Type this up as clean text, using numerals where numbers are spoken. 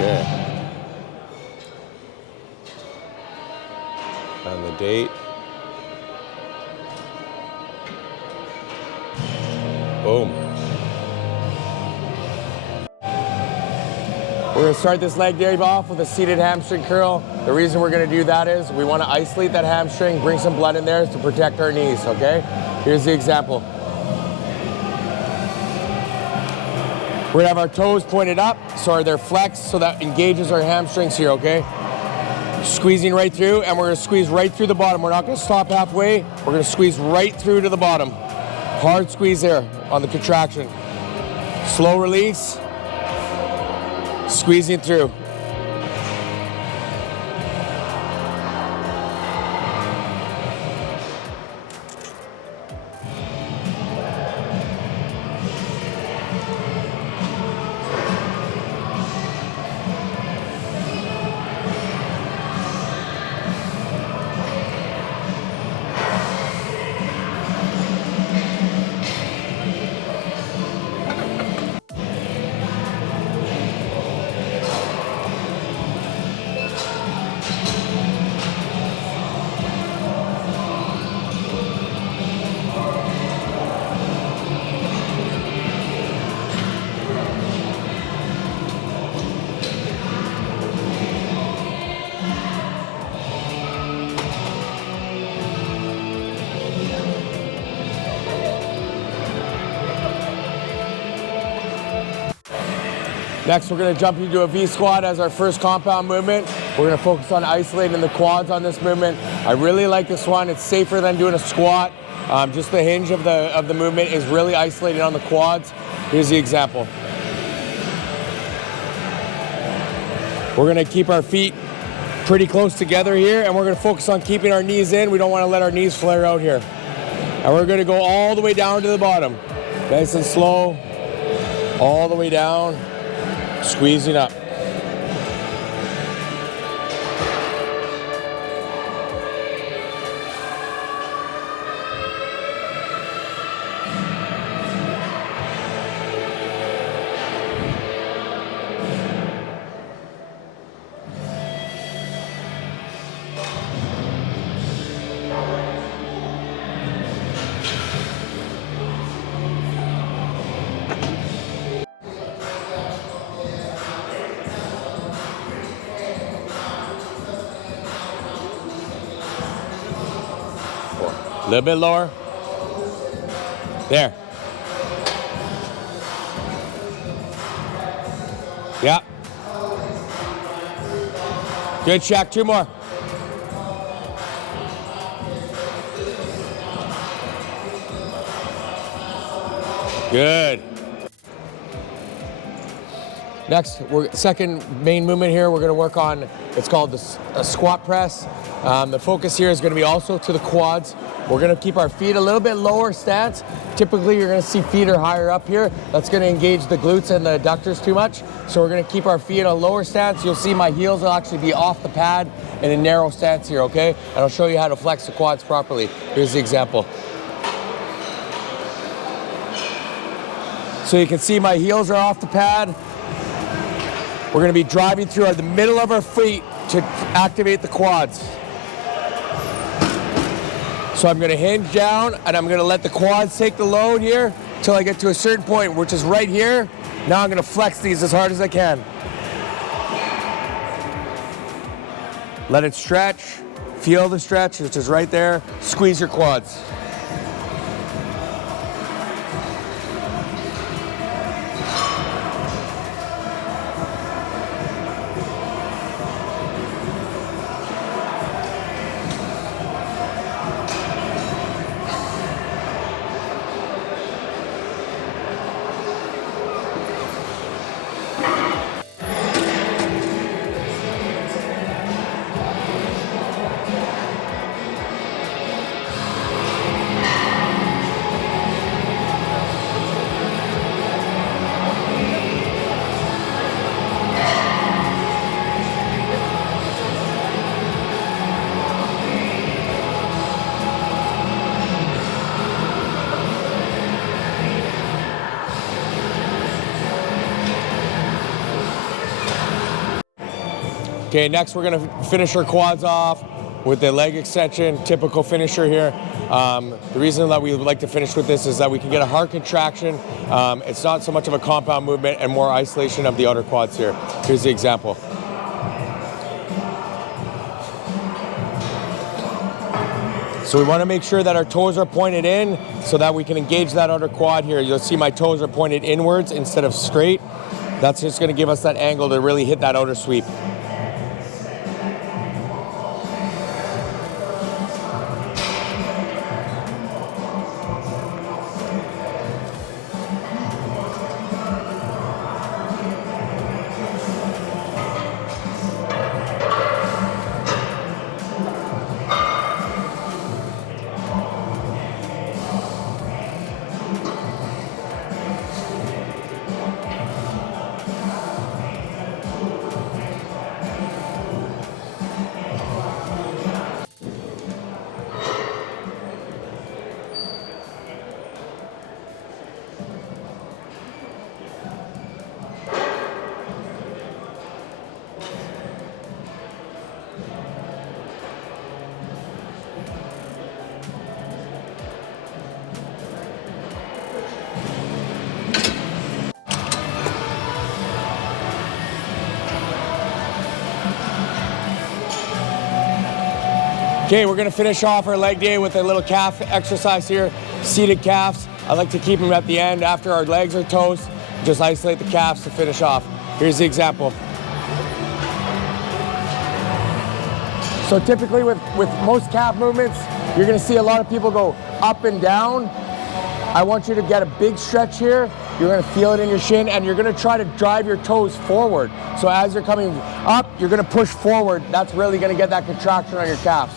Okay. And the date. Boom. We're gonna start this leg day off with a seated hamstring curl. The reason we're gonna do that is we wanna isolate that hamstring, bring some blood in there to protect our knees, okay? Here's the example. We're gonna have our toes pointed up, so they're flexed, so that engages our hamstrings here, okay? Squeezing right through, and we're gonna squeeze right through the bottom. We're not gonna stop halfway. We're gonna squeeze right through to the bottom. Hard squeeze there on the contraction. Slow release. Squeezing through. Next, we're gonna jump into a V squat as our first compound movement. We're gonna focus on isolating the quads on this movement. I really like this one. It's safer than doing a squat. Just the hinge of the movement is really isolated on the quads. Here's the example. We're gonna keep our feet pretty close together here, and we're gonna focus on keeping our knees in. We don't wanna let our knees flare out here. And we're gonna go all the way down to the bottom. Nice and slow, all the way down. Squeezing up. A little bit lower. There. Yeah. Good, Shaq. 2 more. Good. Next, second main movement here, we're gonna work on, it's called a squat press. The focus here is gonna be also to the quads. We're gonna keep our feet a little bit lower stance. Typically, you're gonna see feet are higher up here. That's gonna engage the glutes and the adductors too much. So we're gonna keep our feet in a lower stance. You'll see my heels will actually be off the pad in a narrow stance here, okay? And I'll show you how to flex the quads properly. Here's the example. So you can see my heels are off the pad. We're gonna be driving through the middle of our feet to activate the quads. So I'm gonna hinge down and I'm gonna let the quads take the load here till I get to a certain point, which is right here. Now I'm gonna flex these as hard as I can. Let it stretch, feel the stretch, which is right there. Squeeze your quads. Okay, next we're gonna finish our quads off with the leg extension, typical finisher here. The reason that we would like to finish with this is that we can get a hard contraction. It's not so much of a compound movement and more isolation of the outer quads here. Here's the example. So we want to make sure that our toes are pointed in so that we can engage that outer quad here. You'll see my toes are pointed inwards instead of straight. That's just going to give us that angle to really hit that outer sweep. Okay, we're gonna finish off our leg day with a little calf exercise here, seated calves. I like to keep them at the end after our legs are toast. Just isolate the calves to finish off. Here's the example. So typically with most calf movements, you're gonna see a lot of people go up and down. I want you to get a big stretch here. You're gonna feel it in your shin and you're gonna try to drive your toes forward. So as you're coming up, you're gonna push forward. That's really gonna get that contraction on your calves.